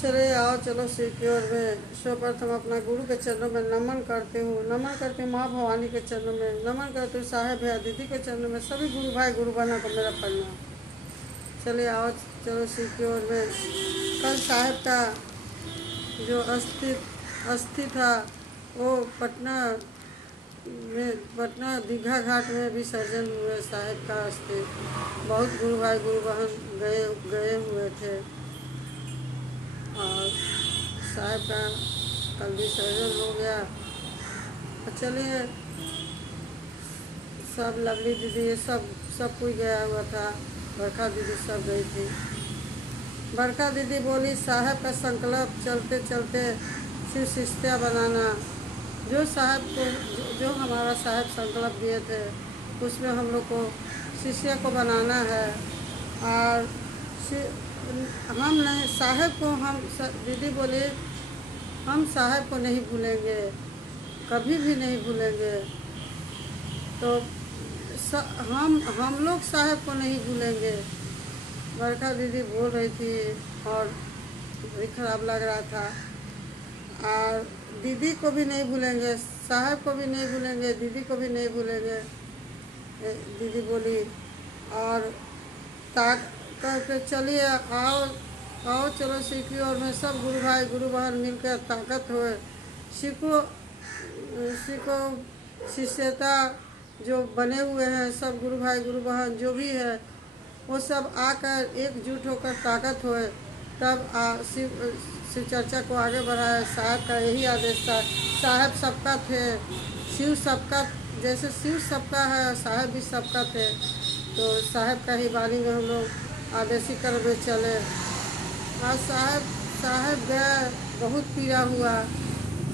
चले आओ चलो सिक्योर में। सर्वप्रथम अपना गुरु के चरणों में नमन करती हूँ, नमन करती हूँ माँ भवानी के चरणों में, नमन करती हूँ साहेब भैया दीदी के चरणों में, सभी गुरु भाई गुरु बहनों को मेरा प्रणाम। चले आओ चलो सिक्योर में। कल साहेब का जो अस्थि था वो पटना दीघा घाट में विसर्जन हुए। साहेब का अस्थि बहुत गुरु भाई गुरु बहन गए हुए थे और साहेब का कल विसर्जन हो गया। चलिए सब लवली दीदी ये सब कोई गया हुआ था, बरखा दीदी सब गई थी। बरखा दीदी बोली साहब का संकल्प चलते चलते शिव शिष्या बनाना। जो साहब को जो हमारा साहब संकल्प दिए थे उसमें हम लोग को शिष्य को बनाना है और हम नहीं साहब को हम दीदी बोली हम साहब को नहीं भूलेंगे, कभी भी नहीं भूलेंगे। तो हम लोग साहब को नहीं भूलेंगे। बरखा दीदी बोल रही थी और भी खराब लग रहा था। और दीदी को भी नहीं भूलेंगे, साहब को भी नहीं भूलेंगे, दीदी को भी नहीं भूलेंगे। दीदी बोली और कहते चलिए आओ चलो सिक्योर में सब गुरु भाई गुरु बहन मिलकर ताकत होए। सीखो शिष्यता जो बने हुए हैं सब गुरु भाई गुरु बहन जो भी है वो सब आकर एकजुट होकर ताकत होए, तब शिव चर्चा को आगे बढ़ाए। साहब का यही आदेश था। साहब सबका थे, शिव सबका, जैसे शिव सबका है साहब भी सबका थे। तो साहब का ही वाणी में हम लोग आदेशीकरण में चले। आज साहब गए, बहुत पीड़ा हुआ,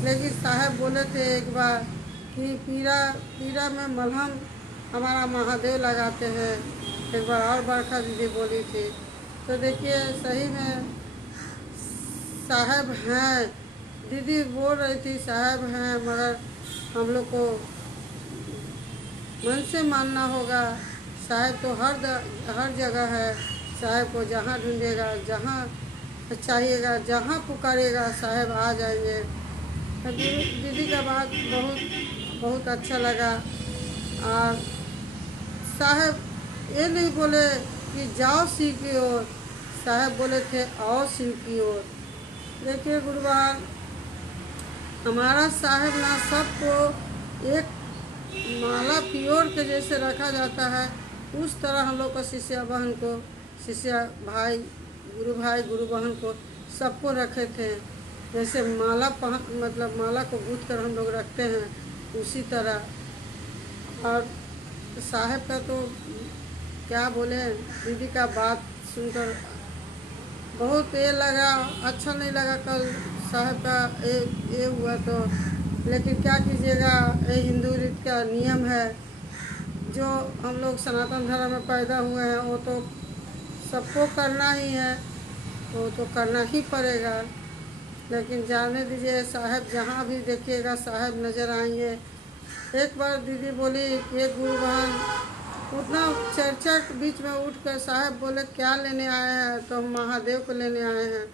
लेकिन साहब बोले थे एक बार कि पीड़ा में मलहम हमारा महादेव लगाते हैं। एक बार और बरखा दीदी बोली थी। तो देखिए सही में साहब हैं, दीदी बोल रही थी साहब हैं, मगर हम लोग को मन से मानना होगा। साहब तो हर जगह है। साहब को जहाँ ढूंढेगा, जहाँ चाहिएगा, जहाँ पुकारेगा साहब आ जाएंगे। तो दीदी का बात बहुत अच्छा लगा। और साहब ये नहीं बोले कि जाओ शिव की ओर, साहब बोले थे आओ शिव की ओर। देखिए गुरुवार हमारा साहब ना सबको एक माला प्योर के जैसे रखा जाता है, उस तरह हम लोग को शिष्य बहन को, शिष्य भाई गुरु बहन को सबको रखे थे। जैसे माला मतलब माला को गूंथ कर हम लोग रखते हैं उसी तरह। और साहब का तो क्या बोले, दीदी का बात सुनकर बहुत ये लगा, अच्छा नहीं लगा। कल साहब का ये हुआ तो, लेकिन क्या कीजिएगा, ये हिंदू रीत का नियम है। जो हम लोग सनातन धर्म में पैदा हुए हैं वो तो सबको करना ही है, वो तो करना ही पड़ेगा। लेकिन जाने दीजिए, साहब जहाँ भी देखिएगा साहब नज़र आएंगे। एक बार दीदी बोली कि एक गुरु बहन उतना चर्चा के बीच में उठ कर साहब बोले क्या लेने आए हैं? तो हम महादेव को लेने आए हैं।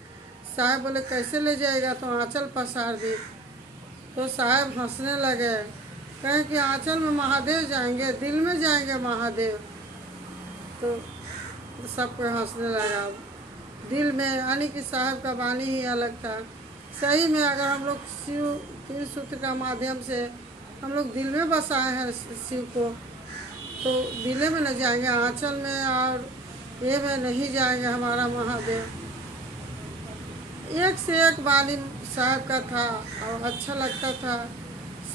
साहब बोले कैसे ले जाएगा? तो आंचल पसार दी। तो साहब हंसने लगे, कहें कि आंचल में महादेव जाएंगे, दिल में जाएंगे महादेव। तो सबको हंसने लगा। दिल में यानी कि साहब का वाणी ही अलग था। सही में अगर हम लोग शिव तीन सूत्र का माध्यम से हम लोग दिल में बसाए हैं शिव को, तो दिले में न जाएंगे, आंचल में और ये में नहीं जाएंगे हमारा महादेव। एक से एक वाणी साहब का था और अच्छा लगता था।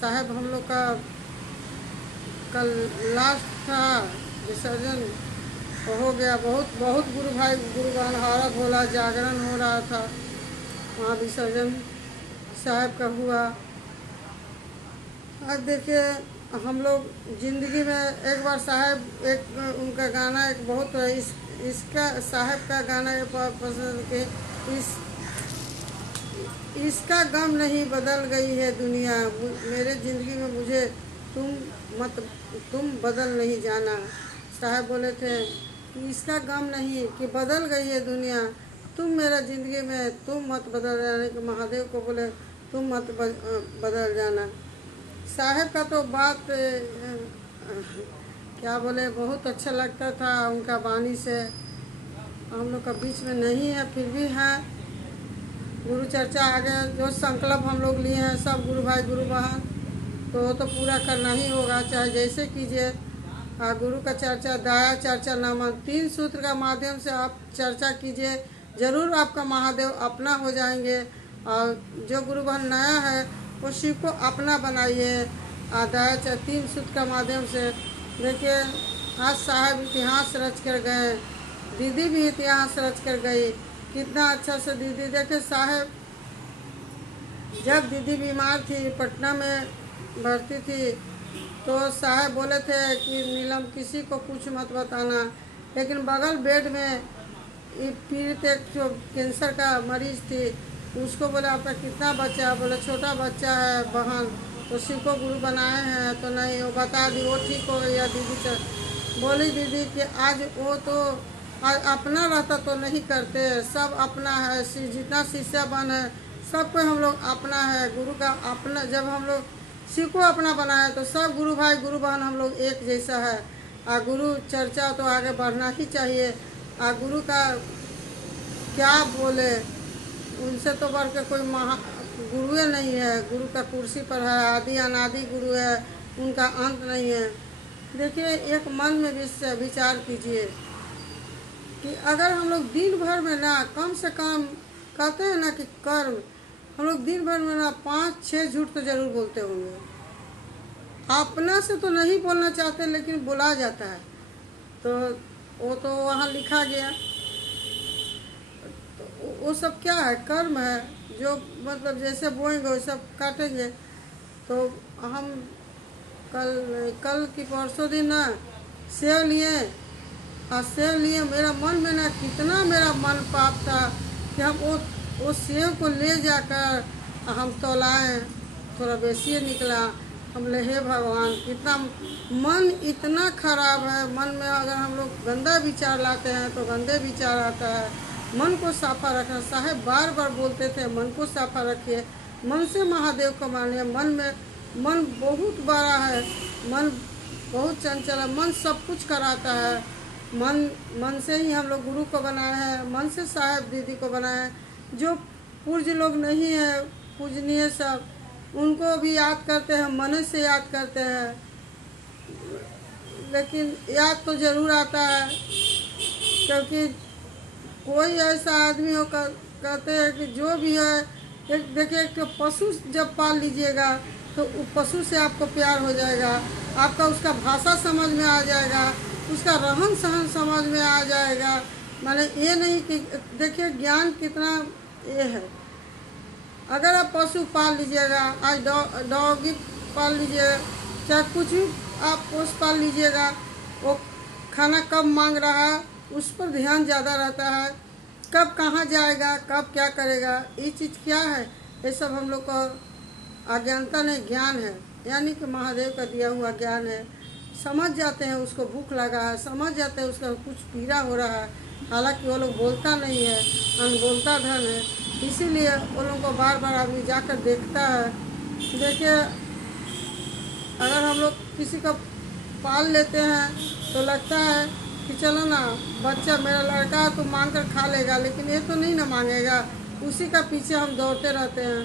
साहब हम लोग का कल लास्ट था विसर्जन हो गया। बहुत गुरु भाई गुरु बहन हारा भोला जागरण हो रहा था, वहाँ विसर्जन साहब का हुआ। आज देखिए हम लोग ज़िंदगी में एक बार साहब एक उनका गाना एक बहुत इसका साहब का गाना पसंद के इसका गम नहीं बदल गई है दुनिया, मेरे ज़िंदगी में मुझे तुम बदल नहीं जाना। साहब बोले थे कि इसका गम नहीं कि बदल गई है दुनिया, तुम मेरा ज़िंदगी में तुम मत बदल जाने कि महादेव को बोले तुम मत बदल जाना। साहब का तो बात क्या बोले, बहुत अच्छा लगता था उनका वाणी से। हम लोग का बीच में नहीं है, फिर भी है। गुरु चर्चा आगे जो संकल्प हम लोग लिए हैं सब गुरु भाई गुरु बहन, तो वो तो पूरा करना ही होगा, चाहे जैसे कीजिए। गुरु का चर्चा, दया चर्चा नामक 3 सूत्र का माध्यम से आप चर्चा कीजिए, ज़रूर आपका महादेव अपना हो जाएंगे। और जो गुरु बहन नया है वो शिव को अपना बनाइए। दया 3 सूत्र का माध्यम से देखिए, आज साहब इतिहास रच कर गए, दीदी भी इतिहास रच कर गई। कितना अच्छा से दीदी, देखे साहब जब दीदी बीमार थी, पटना में भर्ती थी, तो साहब बोले थे कि नीलम किसी को कुछ मत बताना, लेकिन बगल बेड में पीड़ित एक जो कैंसर का मरीज थी, उसको बोले आपका कितना बच्चा है? बोले छोटा बच्चा है बहन, तो शिव को गुरु बनाए हैं। तो नहीं, वो बता दी, वो ठीक हो गया। दीदी बोली दीदी कि आज वो तो आज अपना रहता तो नहीं करते, सब अपना है। जितना शिष्य बन है सबको हम लोग अपना है, गुरु का अपना। जब हम लोग शिव को अपना बनाए तो सब गुरु भाई गुरु बहन हम लोग एक जैसा है। गुरु चर्चा तो आगे बढ़ना ही चाहिए। गुरु का क्या बोले, उनसे तो बढ़ के कोई गुरुए नहीं है। गुरु का कुर्सी पर है, आदि अनादि गुरु है, उनका अंत नहीं है। देखिए, एक मन में विचार कीजिए कि अगर हम लोग दिन भर में ना कम से कम, कहते हैं ना कि कर्म, हम लोग दिन भर में ना 5-6 झूठ तो जरूर बोलते होंगे। अपना से तो नहीं बोलना चाहते, लेकिन बोला जाता है, तो वो तो वहाँ लिखा गया। तो वो सब क्या है? कर्म है, जो मतलब जैसे बोएंगे वो सब काटेंगे। तो हम कल की परसों दिन ना सेव लिए, और सेव लिए, मेरा मन में ना कितना मेरा मन पाप था कि हम वो सेव को ले जाकर हम तौलाएँ, थोड़ा बेसी निकला। हम ले, हे भगवान, कितना मन इतना खराब है। मन में अगर हम लोग गंदा विचार लाते हैं तो गंदे विचार आता है। मन को साफा रखना, साहब बार बार बोलते थे मन को साफा रखिए, मन से महादेव को मानिए। मन बहुत बड़ा है, मन बहुत चंचल है, मन सब कुछ कराता है। मन से ही हम लोग गुरु को बनाए हैं, मन से साहब दीदी को बनाए हैं। जो पूज्य लोग नहीं है, पूजनीय सब, उनको भी याद करते हैं, मन से याद करते हैं, लेकिन याद तो ज़रूर आता है। क्योंकि कोई ऐसा आदमी हो, कहते हैं कि जो भी है, एक देखिए, एक पशु जब पाल लीजिएगा तो पशु से आपको प्यार हो जाएगा, आपका उसका भाषा समझ में आ जाएगा, उसका रहन सहन समझ में आ जाएगा। माने ये नहीं कि, देखिए ज्ञान कितना ये है। अगर आप पशु पाल लीजिएगा, आज डॉगी पाल लीजिएगा, चाहे कुछ भी आप पोष पाल लीजिएगा, वो खाना कब मांग रहा है उस पर ध्यान ज़्यादा रहता है, कब कहाँ जाएगा, कब क्या करेगा। ये चीज़ क्या है? ये सब हम लोग को अज्ञानता नहीं, ज्ञान है, यानी कि महादेव का दिया हुआ ज्ञान है। समझ जाते हैं उसको भूख लगा है, समझ जाते हैं उसका कुछ पीड़ा हो रहा है, हालांकि वो लोग बोलता नहीं है, अनबोलता धन है, इसीलिए वो लोगों को बार बार आदमी जाकर देखता है। देखिए, अगर हम लोग किसी को पाल लेते हैं तो लगता है कि चलो ना, बच्चा मेरा लड़का है तो मांग कर खा लेगा, लेकिन ये तो नहीं ना मांगेगा, उसी का पीछे हम दौड़ते रहते हैं।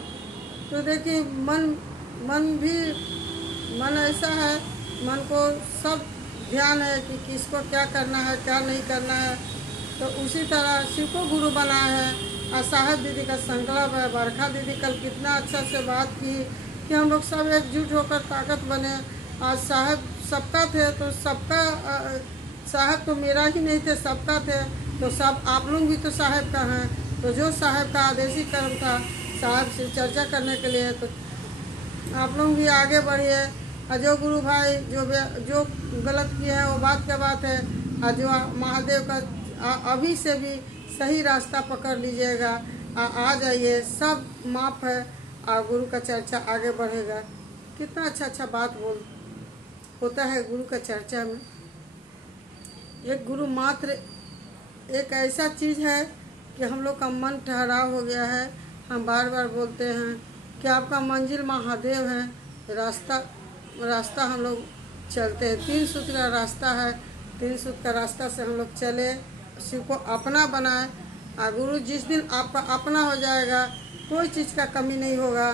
तो देखिए, मन ऐसा है, मन को सब ध्यान है कि किसको क्या करना है, क्या नहीं करना है। तो उसी तरह शिव को गुरु बनाया है। और साहब दीदी का संकल्प है। बरखा दीदी कल कितना अच्छा से बात की कि हम लोग सब एकजुट होकर ताकत बने। आज साहब सबका थे, तो सबका साहब तो मेरा ही नहीं थे, सबका थे, तो सब आप लोग भी तो साहब का हैं। तो जो साहब का आदेशी कर्म था साहब से चर्चा करने के लिए, तो आप लोग भी आगे बढ़िए। और जो गुरु भाई जो गलत किया है वो बात का बात है, और जो महादेव का अभी से भी सही रास्ता पकड़ लीजिएगा, आ जाइए, सब माफ़ है, और गुरु का चर्चा आगे बढ़ेगा। कितना अच्छा बात होता है गुरु का चर्चा में। एक गुरु मात्र एक ऐसा चीज़ है कि हम लोग का मन ठहराव हो गया है। हम बार बार बोलते हैं कि आपका मंजिल महादेव है। रास्ता रास्ता हम लोग चलते हैं, 3 सूत्र का रास्ता है। 3 सूत्र का रास्ता से हम लोग चले, शिव को अपना बनाए। और गुरु जिस दिन आपका अपना हो जाएगा, कोई चीज़ का कमी नहीं होगा।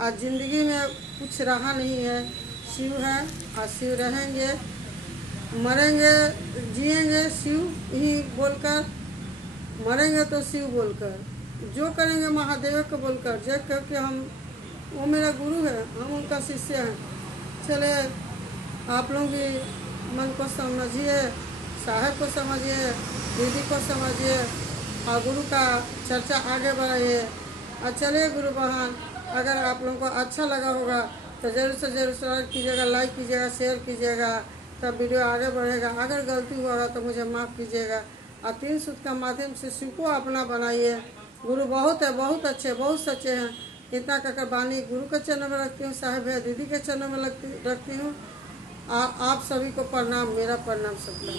आज ज़िंदगी में कुछ रहा नहीं है, शिव है और शिव रहेंगे। मरेंगे जिएंगे शिव ही बोलकर, मरेंगे तो शिव बोलकर, जो करेंगे महादेव को बोलकर। जब करके हम, वो मेरा गुरु है, हम उनका शिष्य हैं। चले आप लोग भी मन को समझिए, साहब को समझिए, दीदी को समझिए और गुरु का चर्चा आगे बढ़ाइए। और चलिए गुरु बहन, अगर आप लोगों को अच्छा लगा होगा तो ज़रूर से ज़रूर सब्सक्राइब कीजिएगा, लाइक कीजिएगा, शेयर कीजिएगा, तब वीडियो आगे बढ़ेगा। अगर गलती हुआ तो मुझे माफ़ कीजिएगा। और 3 सूत्र के माध्यम से शिव को अपना बनाइए। गुरु बहुत है, बहुत अच्छे, बहुत सच्चे हैं। इतना कहकर बानी गुरु के चरणों में रखती हूँ, साहिब है दीदी के चरणों में रखती हूँ। आप सभी को प्रणाम, मेरा प्रणाम सबका।